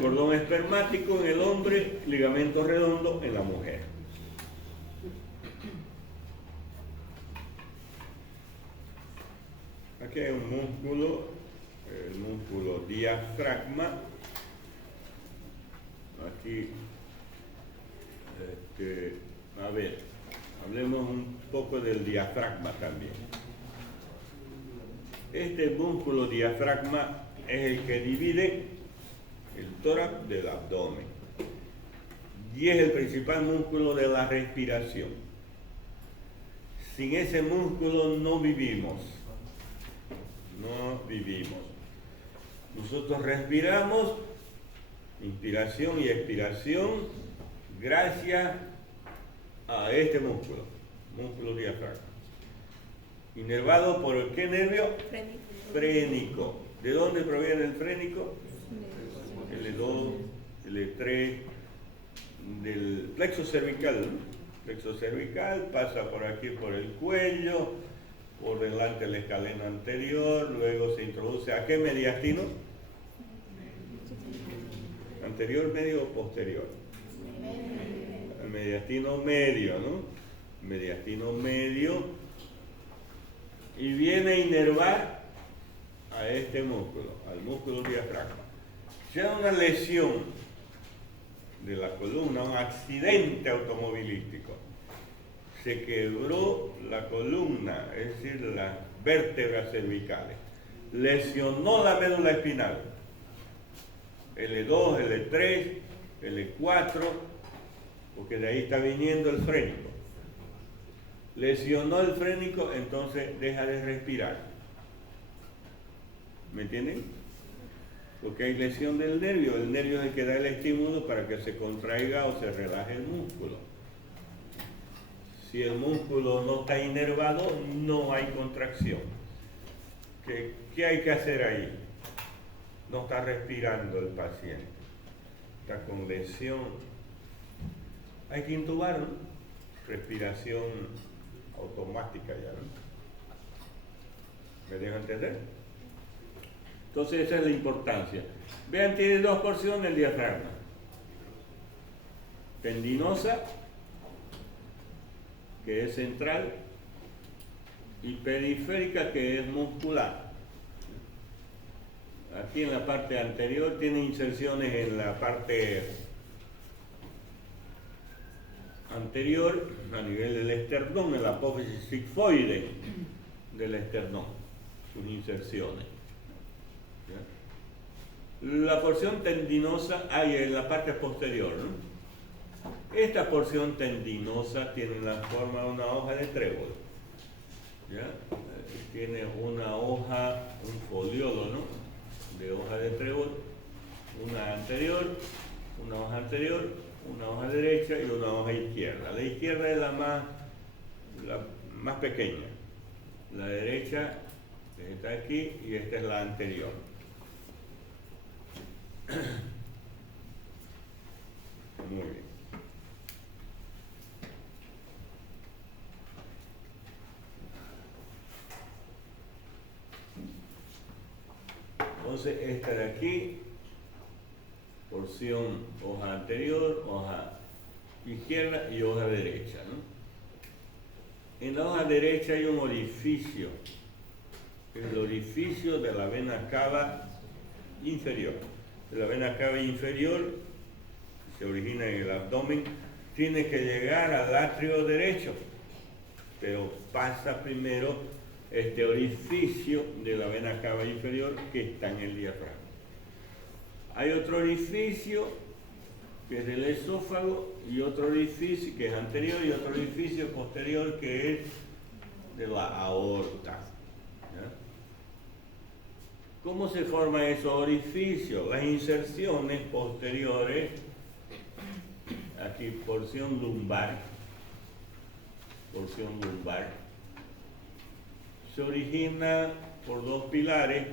Cordón espermático en el hombre, ligamento redondo en la mujer. Aquí hay un músculo, el músculo diafragma. Aquí, a ver, hablemos un poco del diafragma también. Este músculo diafragma es el que divide el tórax del abdomen y es el principal músculo de la respiración. Sin ese músculo no vivimos. Nosotros respiramos, inspiración y expiración, gracias a este músculo diafragma. Inervado por ¿qué nervio? Frénico. ¿De dónde proviene el frénico? L2, L3, del plexo cervical, ¿no? Plexo cervical pasa por aquí por el cuello, por delante el escaleno anterior, luego se introduce ¿a qué mediastino? ¿Anterior, medio o posterior? El mediastino medio, ¿no? Mediastino medio, y viene a inervar a este músculo, al músculo diafragma. Sea una lesión de la columna, un accidente automovilístico, se quebró la columna, es decir, las vértebras cervicales, lesionó la médula espinal, L2, L3, L4, porque de ahí está viniendo el frénico. Lesionó el frénico, entonces deja de respirar. ¿Me entienden? Porque hay lesión del nervio. El nervio es el que da el estímulo para que se contraiga o se relaje el músculo. Si el músculo no está inervado, no hay contracción. ¿Qué hay que hacer ahí? No está respirando el paciente. Está con lesión. Hay que intubar, ¿no? Respiración automática ya, ¿no? ¿Me dejo entender? Entonces esa es la importancia. Vean, tiene dos porciones el diafragma. Tendinosa, que es central, y periférica, que es muscular. Aquí en la parte anterior tiene inserciones en la parte anterior, a nivel del esternón, en la apófisis sigmoide del esternón, sus inserciones. ¿Ya? La porción tendinosa hay en la parte posterior, ¿no? Esta porción tendinosa tiene la forma de una hoja de trébol. ¿Ya? Tiene una hoja, un foliolo, ¿no? De hoja de trébol, una anterior, una hoja anterior, una hoja derecha y una hoja izquierda. La izquierda es la más pequeña. La derecha está aquí y esta es la anterior. Muy bien. Entonces esta de aquí, porción hoja anterior, hoja izquierda y hoja derecha, ¿no? En la hoja derecha hay un orificio, el orificio de la vena cava inferior. De la vena cava inferior, se origina en el abdomen, tiene que llegar al atrio derecho, pero pasa primero este orificio de la vena cava inferior que está en el diafragma. Hay otro orificio que es del esófago y otro orificio que es anterior y otro orificio posterior que es de la aorta. ¿Ya? ¿Cómo se forman esos orificios? Las inserciones posteriores, aquí porción lumbar, se origina por dos pilares,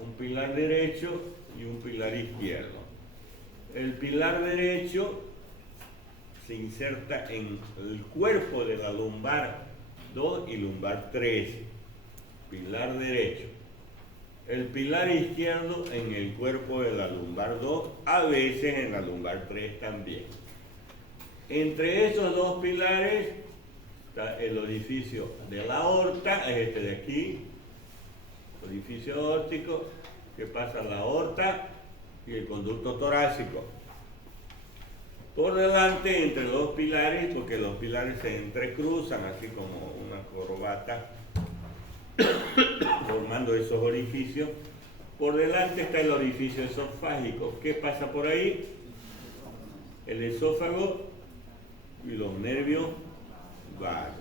un pilar derecho y un pilar izquierdo. El pilar derecho se inserta en el cuerpo de la lumbar 2 y lumbar 3, pilar derecho. El pilar izquierdo en el cuerpo de la lumbar 2, a veces en la lumbar 3 también. Entre esos dos pilares está el orificio de la aorta, es este de aquí, orificio aórtico, que pasa la aorta y el conducto torácico. Por delante, entre los dos pilares, porque los pilares se entrecruzan, así como una corbata, formando esos orificios. Por delante está el orificio esofágico. ¿Qué pasa por ahí? El esófago y los nervios vagos.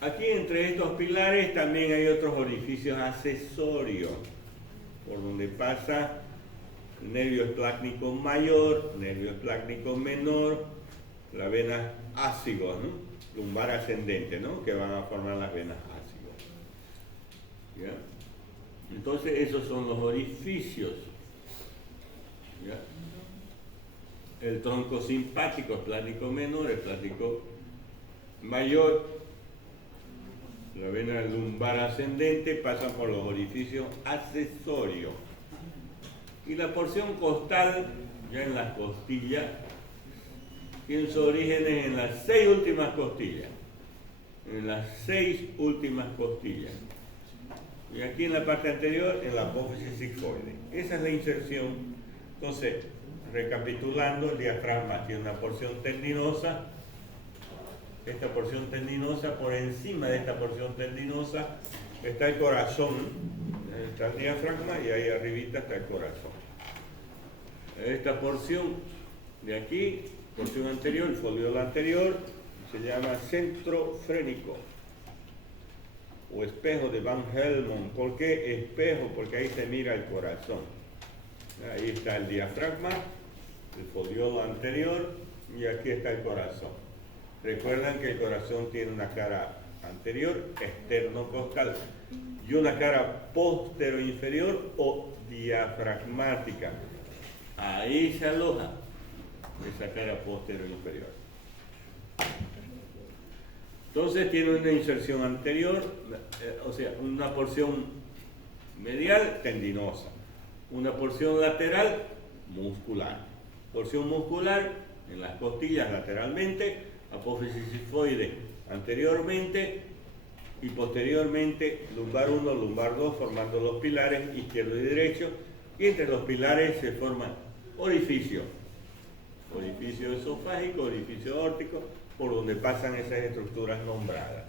Aquí entre estos pilares también hay otros orificios accesorios, por donde pasa el nervio esplácnico mayor, nervio esplácnico menor, la vena ácido, ¿no? Lumbar ascendente, ¿no? Que van a formar las venas ácido. ¿Ya? Entonces esos son los orificios. ¿Ya? El tronco simpático, esplácnico menor, esplácnico mayor, la vena lumbar ascendente, pasan por los orificios accesorios. Y la porción costal, ya en las costillas, tiene sus orígenes en las 6 últimas costillas. En las 6 últimas costillas. Y aquí en la parte anterior, en la apófisis sigmoide. Esa es la inserción. Entonces, recapitulando, el diafragma tiene una porción tendinosa. Esta porción tendinosa, por encima de esta porción tendinosa está el corazón, está el diafragma y ahí arribita está el corazón. Esta porción de aquí, porción anterior, el foliolo anterior, se llama centro frénico o espejo de Van Helmont. ¿Por qué espejo? Porque ahí se mira el corazón. Ahí está el diafragma, el foliolo anterior y aquí está el corazón. Recuerdan que el corazón tiene una cara anterior, externo-costal, y una cara postero-inferior o diafragmática. Ahí se aloja esa cara postero-inferior. Entonces tiene una inserción anterior, o sea, una porción medial tendinosa, una porción lateral muscular. Porción muscular en las costillas lateralmente, apófisis sifoide anteriormente y posteriormente lumbar 1, lumbar 2, formando los pilares izquierdo y derecho, y entre los pilares se forman orificios, orificio esofágico, orificio órtico, por donde pasan esas estructuras nombradas.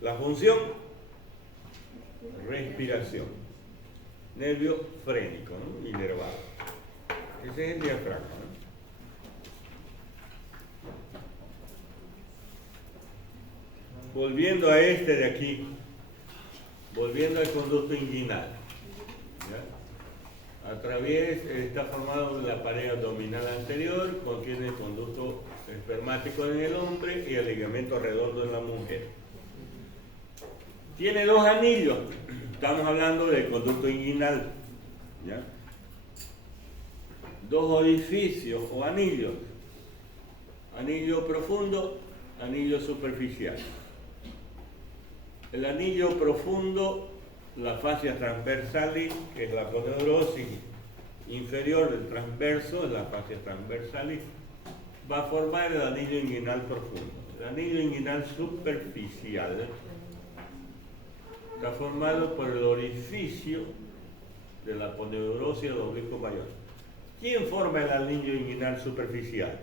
La función, respiración, nervio frénico, ¿no? Inervado. Ese es el diafragma, ¿no? Volviendo a este de aquí, volviendo al conducto inguinal, ¿ya? Está formado de la pared abdominal anterior, contiene el conducto espermático en el hombre y el ligamento redondo en la mujer. Tiene dos anillos, estamos hablando del conducto inguinal, ¿ya? Dos orificios o anillos, anillo profundo, anillo superficial. El anillo profundo, la fascia transversalis, que es la aponeurosis inferior del transverso, la fascia transversalis, va a formar el anillo inguinal profundo. El anillo inguinal superficial está formado por el orificio de la aponeurosis del oblicuo mayor. ¿Quién forma el anillo inguinal superficial?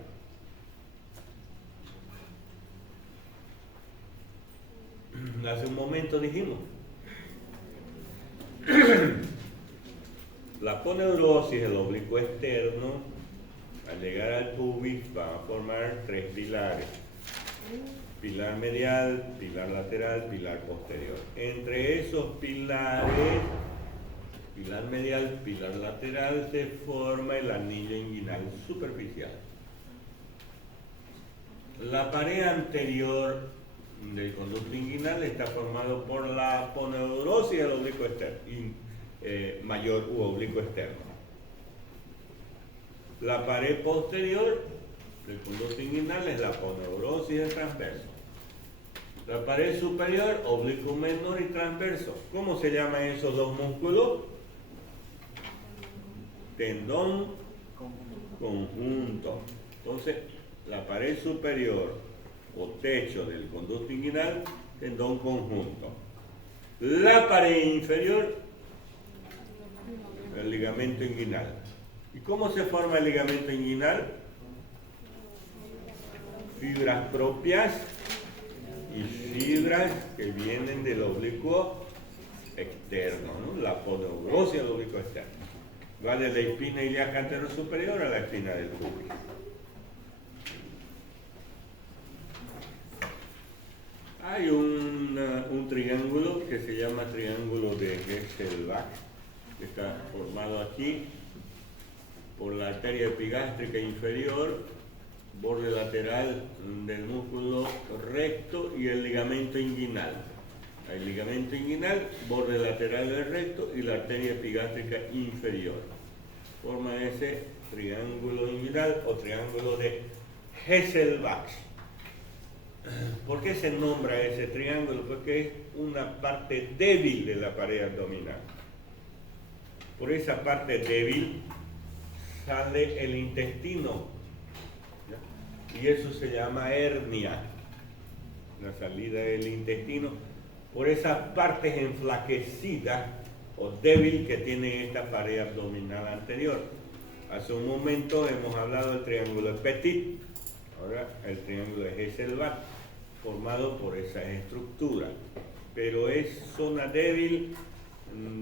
Hace un momento dijimos. La aponeurosis del oblicuo externo, al llegar al pubis, va a formar tres pilares. Pilar medial, pilar lateral, pilar posterior. Entre esos pilares, pilar medial, pilar lateral, se forma el anillo inguinal superficial. La pared anterior del conducto inguinal está formado por la aponeurosis del oblicuo externo, mayor u oblicuo externo. La pared posterior del conducto inguinal es la aponeurosis del transverso. La pared superior, oblicuo menor y transverso. ¿Cómo se llaman esos dos músculos? Tendón conjunto. Entonces, la pared superior o techo del conducto inguinal, tendón conjunto. La pared inferior, el ligamento inguinal. ¿Y cómo se forma el ligamento inguinal? Fibras propias y fibras que vienen del oblicuo externo, ¿no? La aponeurosis del oblicuo externo. Va de la espina ilíaca anterior superior a la espina del pubis. Hay un triángulo que se llama triángulo de Hesselbach, que está formado aquí por la arteria epigástrica inferior, borde lateral del músculo recto y el ligamento inguinal. El ligamento inguinal, borde lateral del recto y la arteria epigástrica inferior. Forma ese triángulo inguinal o triángulo de Hesselbach. ¿Por qué se nombra ese triángulo? Porque es una parte débil de la pared abdominal. Por esa parte débil sale el intestino, ¿ya? Y eso se llama hernia, la salida del intestino, por esas partes enflaquecidas o débil que tiene esta pared abdominal anterior. Hace un momento hemos hablado del triángulo de Petit, ahora el triángulo de Hesselbach, formado por esa estructura, pero es zona débil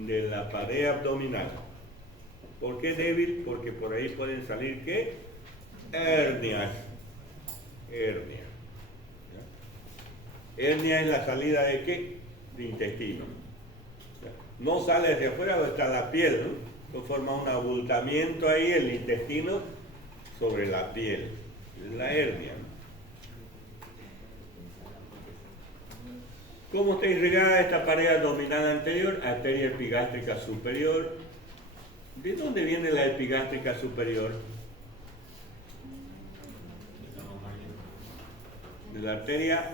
de la pared abdominal. ¿Por qué débil? Porque por ahí pueden salir, ¿qué? Hernias. Hernia es la salida de ¿qué? De intestino. No sale hacia afuera donde está la piel, ¿no? Esto forma un abultamiento ahí, el intestino sobre la piel. Es la hernia, ¿no? ¿Cómo está irrigada esta pared abdominal anterior? Arteria epigástrica superior. ¿De dónde viene la epigástrica superior? De la arteria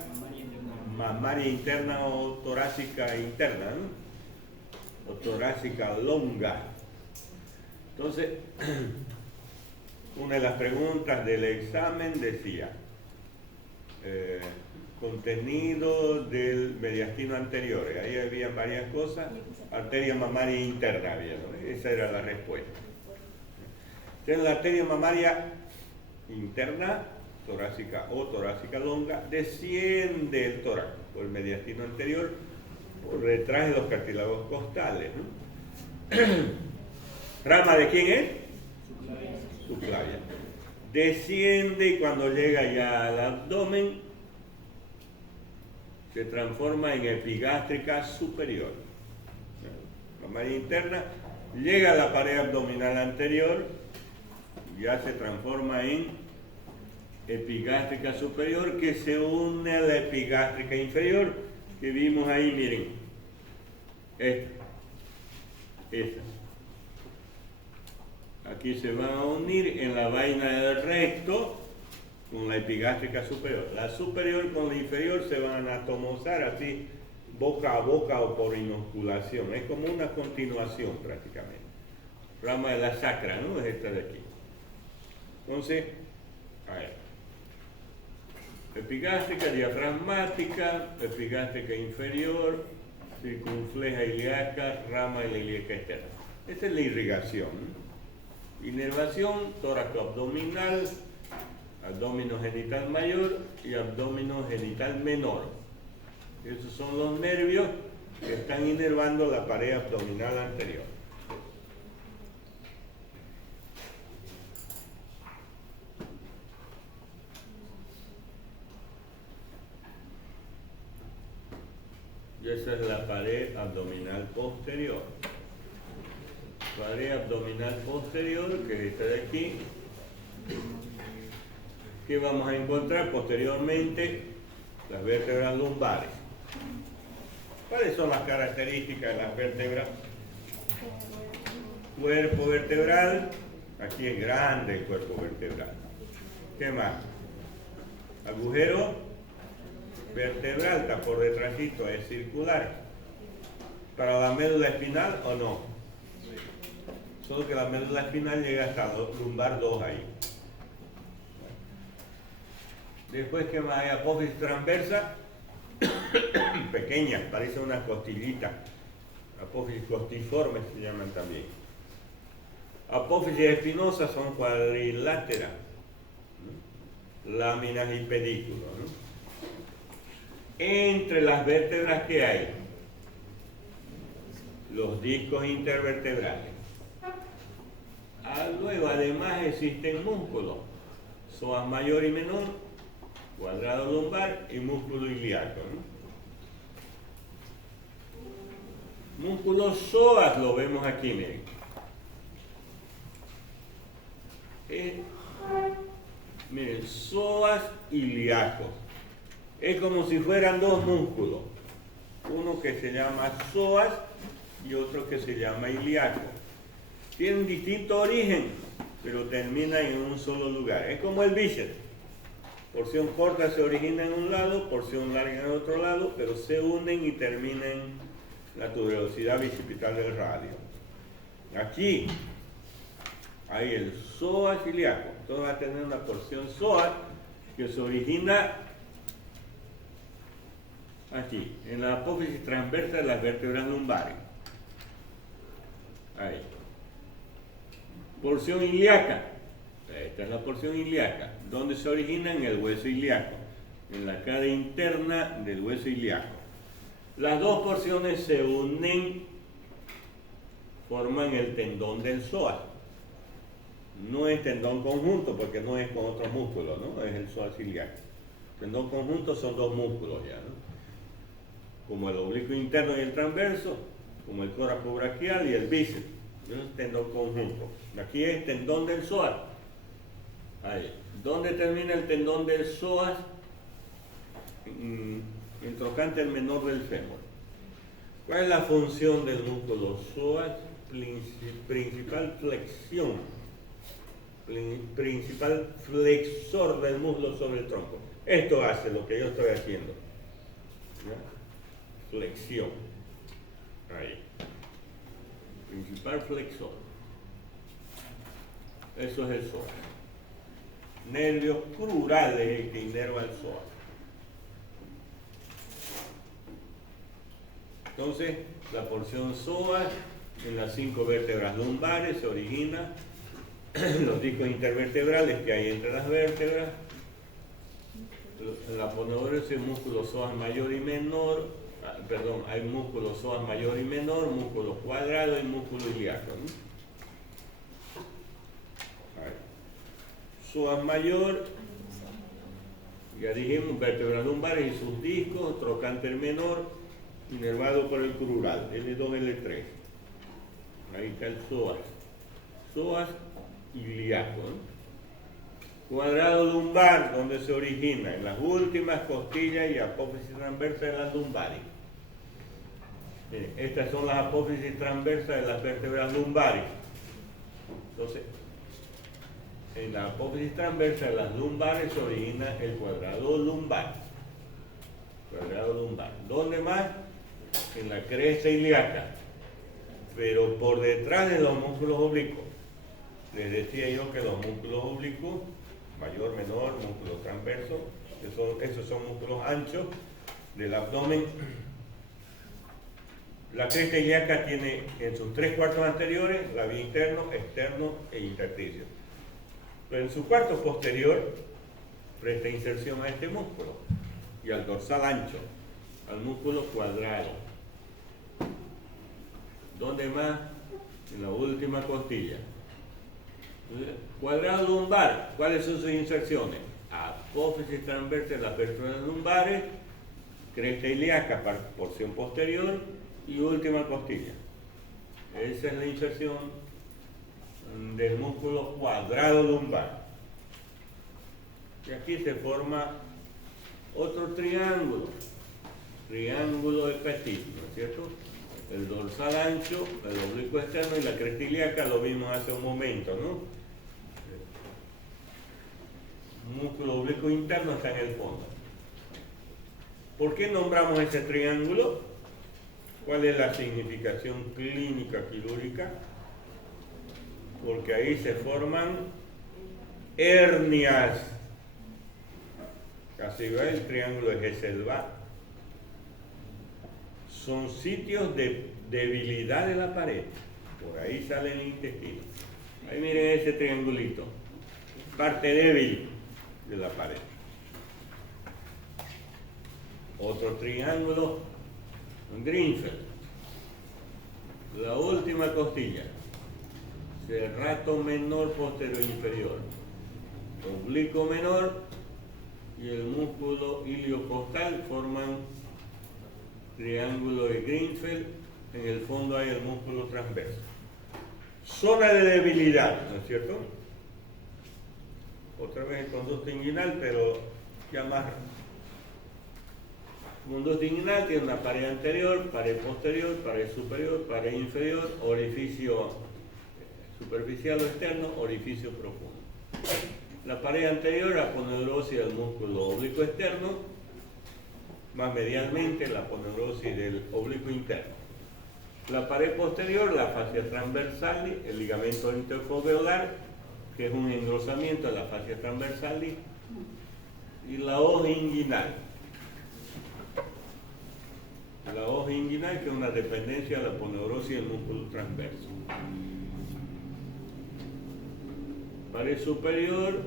mamaria interna o torácica interna, ¿no? O torácica longa. Entonces, una de las preguntas del examen decía, contenido del mediastino anterior, ahí había varias cosas, arteria mamaria interna había, ¿no? Esa era la respuesta. Entonces la arteria mamaria interna, torácica o torácica longa, desciende el tórax por el mediastino anterior, por detrás de los cartílagos costales, ¿no? ¿Rama de quién es? Subclavia. Desciende y cuando llega ya al abdomen, se transforma en epigástrica superior. Mamaria interna, llega a la pared abdominal anterior, ya se transforma en epigástrica superior, que se une a la epigástrica inferior, que vimos ahí, miren. Esta. Aquí se van a unir en la vaina del recto con la epigástrica superior. La superior con la inferior se van a atomizar así, boca a boca o por inoculación. Es como una continuación prácticamente. Rama de la sacra, ¿no? Es esta de aquí. Entonces, a ver. Epigástrica diafragmática, epigástrica inferior, circunfleja ilíaca, rama de la ilíaca externa. Esa es la irrigación, ¿no? Inervación, tórax abdominal, abdomino genital mayor y abdomino genital menor. Esos son los nervios que están inervando la pared abdominal anterior. Y esa es la pared abdominal posterior. Pared abdominal posterior, que es esta de aquí. ¿Qué vamos a encontrar posteriormente? Las vértebras lumbares. ¿Cuáles son las características de las vértebras? Cuerpo vertebral. Aquí es grande el cuerpo vertebral. ¿Qué más? Agujero vertebral, está por detrásito, es circular. ¿Para la médula espinal o no? Solo que la médula espinal llega hasta lumbar 2 ahí. Después, ¿qué más hay? Apófisis transversa, pequeñas, parecen unas costillitas. Apófisis costiformes se llaman también. Apófisis espinosas son cuadriláteras, ¿no? Láminas y pedículos, ¿no? Entre las vértebras que hay, los discos intervertebrales. Luego, además, existen músculos, psoas mayor y menor, cuadrado lumbar y músculo ilíaco, ¿no? Músculo psoas lo vemos aquí, miren. Miren, psoas ilíacos. Es como si fueran dos músculos. Uno que se llama psoas y otro que se llama ilíaco. Tienen distinto origen, pero terminan en un solo lugar. Es como el bíceps. Porción corta se origina en un lado, porción larga en el otro lado, pero se unen y terminan en la tuberosidad bicipital del radio. Aquí hay el psoas ilíaco. Entonces va a tener una porción psoas que se origina aquí, en la apófisis transversa de las vértebras lumbares. Ahí. Porción ilíaca. Esta es la porción ilíaca. ¿Dónde se origina? En el hueso ilíaco. En la cara interna del hueso ilíaco. Las dos porciones se unen, forman el tendón del psoas. No es tendón conjunto porque no es con otros músculos, ¿no? Es el psoas ilíaco. Tendón conjunto son dos músculos ya, ¿no? Como el oblicuo interno y el transverso, como el coraco braquial y el bíceps. ¿No? Tendón conjunto. Aquí es tendón del psoas. Ahí. ¿Dónde termina el tendón del psoas? El trocánter menor del fémur. ¿Cuál es la función del músculo psoas? Principal flexión. Principal flexor del muslo sobre el tronco. Esto hace lo que yo estoy haciendo. ¿Ya? Flexión. Ahí. Principal flexor. Eso es el psoas. Nervios crurales que inerva el psoas. Entonces, la porción psoas en las 5 vértebras lumbares se origina los discos intervertebrales que hay entre las vértebras, la aponeurosis, músculo psoas mayor y menor, hay músculo psoas mayor y menor, músculo cuadrado y músculo ilíaco, ¿no? Psoas mayor, ya dijimos, vértebras lumbares y sus discos, trocánter menor, inervado por el crural, L2, L3. Ahí está el psoas. Psoas ilíaco, ¿no? Cuadrado lumbar, donde se origina en las últimas costillas y apófisis transversa de las lumbares. Estas son las apófisis transversas de las vértebras lumbares. Entonces, en la apófisis transversa de las lumbares se origina el cuadrado lumbar. Cuadrado lumbar. ¿Dónde más? En la cresta ilíaca, pero por detrás de los músculos oblicuos. Les decía yo que los músculos oblicuos, mayor, menor, músculo transverso, esos son músculos anchos del abdomen. La cresta ilíaca tiene en sus 3/4 anteriores labio interno, externo e intersticio. Pero en su cuarto posterior presta inserción a este músculo y al dorsal ancho, al músculo cuadrado. ¿Dónde más? En la última costilla. Cuadrado lumbar, ¿cuáles son sus inserciones? Apófisis transversa de las vértebras lumbares, cresta ilíaca, porción posterior y última costilla. Esa es la inserción del músculo cuadrado lumbar. Y aquí se forma otro triángulo de Petit, ¿no es cierto? El dorsal ancho, el oblicuo externo y la cresta ilíaca lo vimos hace un momento, ¿no? El músculo oblicuo interno está en el fondo. ¿Por qué nombramos ese triángulo? ¿Cuál es la significación clínica quirúrgica? Porque ahí se forman hernias. Así va el triángulo de Hesselbach. Son sitios de debilidad de la pared. Por ahí sale el intestino. Ahí miren ese triangulito. Parte débil de la pared. Otro triángulo, Greenfeld. La última costilla. Serrato menor posterior inferior. Oblicuo menor y el músculo iliocostal forman triángulo de Greenfeld. En el fondo hay el músculo transverso. Zona de debilidad, ¿no es cierto? Otra vez el conducto inguinal, pero ya más. El conducto inguinal tiene una pared anterior, pared posterior, pared superior, pared inferior, orificio superficial o externo, orificio profundo. La pared anterior, aponeurosis del músculo oblicuo externo, más medialmente la aponeurosis del oblicuo interno. La pared posterior, la fascia transversal, el ligamento interfoveolar, que es un engrosamiento de la fascia transversal, y la hoja inguinal. La hoja inguinal, que es una dependencia de la aponeurosis del músculo transverso. Pared superior,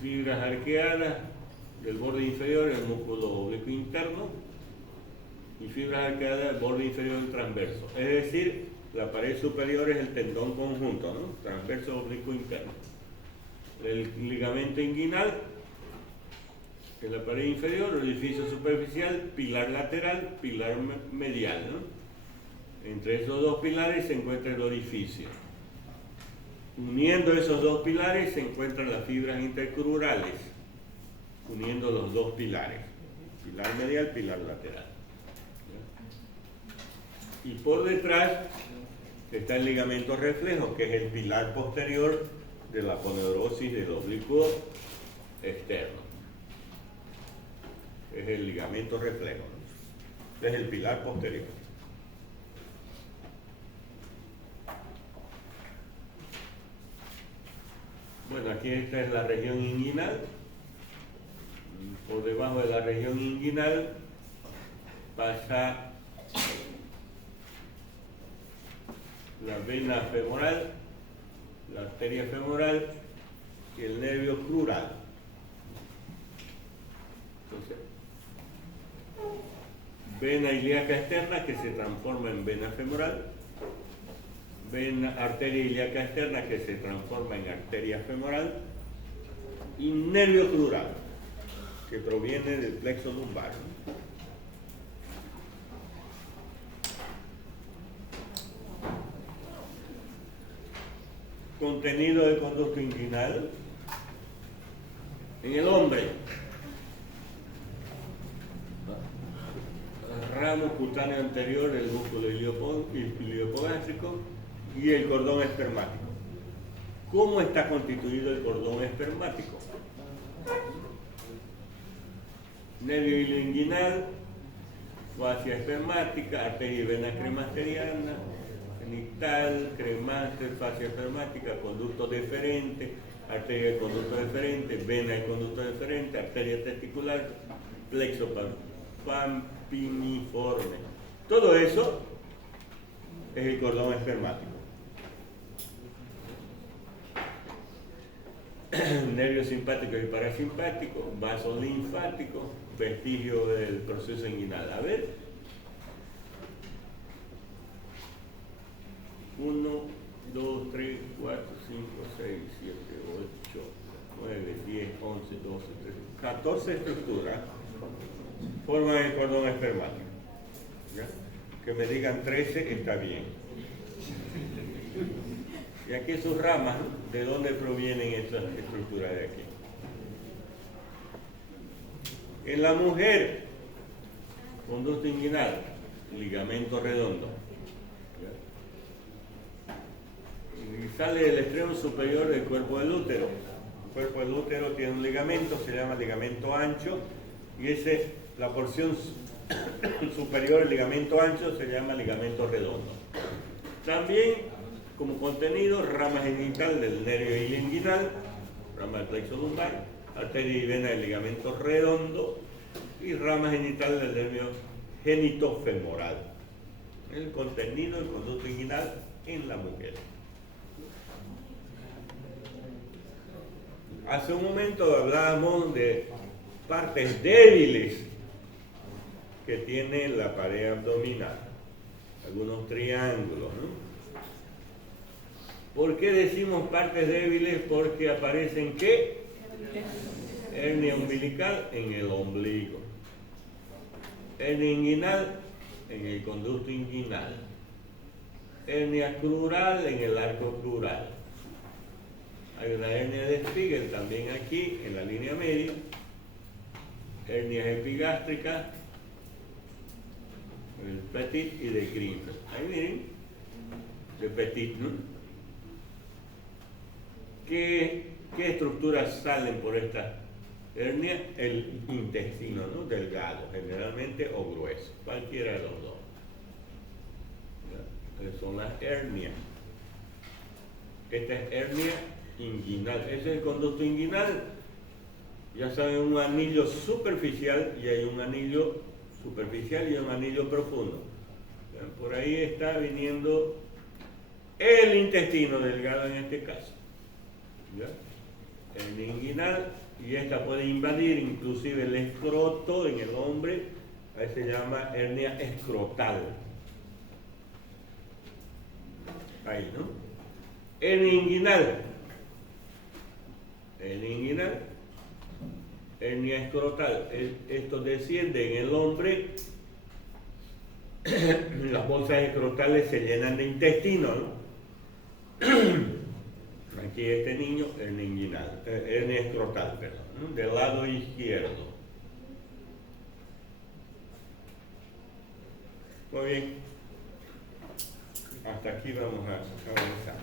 fibras arqueadas del borde inferior del músculo oblicuo interno y fibras arqueadas del borde inferior del transverso. Es decir, la pared superior es el tendón conjunto, ¿no? Transverso oblicuo interno. el ligamento inguinal en la pared inferior, orificio superficial, pilar lateral, pilar medial, ¿no? Entre esos dos pilares se encuentra el orificio. Uniendo esos dos pilares se encuentran las fibras intercrurales, uniendo los dos pilares, pilar medial, pilar lateral. Y por detrás está el ligamento reflejo, que es el pilar posterior de la aponeurosis del oblicuo externo. Es el ligamento reflejo, es el pilar posterior. Bueno, aquí esta es la región inguinal. Por debajo de la región inguinal pasa la vena femoral, la arteria femoral y el nervio crural. Entonces, vena ilíaca externa que se transforma en vena femoral, arteria ilíaca externa que se transforma en arteria femoral y nervio crural que proviene del plexo lumbar. Contenido del conducto inguinal en el hombre: ramo cutáneo anterior del músculo iliopogástrico y el cordón espermático. ¿Cómo está constituido el cordón espermático? Nervio ilioinguinal, fascia espermática, arteria y vena cremasteriana, genital, cremaster, fascia espermática, conducto deferente, arteria y conducto deferente, vena y conducto deferente, arteria testicular, plexo pampiniforme. Todo eso es el cordón espermático. Nervio simpático y parasimpático, vaso linfático, vestigio del proceso inguinal. A ver. 1, 2, 3, 4, 5, 6, 7, 8, 9, 10, 11, 12, 13, 14 estructuras forman el cordón espermático. ¿Ya? Que me digan 13 está bien. Y aquí sus ramas, ¿de dónde provienen estas estructuras de aquí? En la mujer, conducto inguinal, ligamento redondo. ¿Ya? Y sale del extremo superior del cuerpo del útero. El cuerpo del útero tiene un ligamento, se llama ligamento ancho, y la porción superior del ligamento ancho se llama ligamento redondo. También, como contenido, rama genital del nervio ilioinguinal, rama del plexo lumbar, arteria y vena del ligamento redondo y rama genital del nervio genitofemoral. El contenido del conducto inguinal en la mujer. Hace un momento hablábamos de partes débiles que tiene la pared abdominal, algunos triángulos, ¿no? ¿Por qué decimos partes débiles? Porque aparecen ¿qué? Hernia umbilical en el ombligo, hernia inguinal en el conducto inguinal, hernia crural en el arco crural. Hay una hernia de Spiegel también aquí en la línea media, hernias epigástricas, el Petit y de Greenfeld. Ahí miren, de Petit, ¿no? ¿Qué estructuras salen por esta hernia? El intestino, ¿no? Delgado, generalmente, o grueso, cualquiera de los dos. ¿Ya? Son las hernias. Esta es hernia inguinal. Ese es el conducto inguinal. Ya saben, un anillo superficial y hay un anillo superficial y un anillo profundo. ¿Ya? Por ahí está viniendo el intestino delgado en este caso. ¿Ya? El inguinal, y esta puede invadir inclusive el escroto en el hombre, ahí se llama hernia escrotal. Ahí, ¿no? Hernia inguinal hernia inguinal, hernia escrotal. Esto desciende en el hombre. Las bolsas escrotales se llenan de intestino, ¿no? Aquí este niño, hernia inguinal, hernia escrotal, perdón, ¿no? Del lado izquierdo. Muy bien. Hasta aquí vamos a avanzar.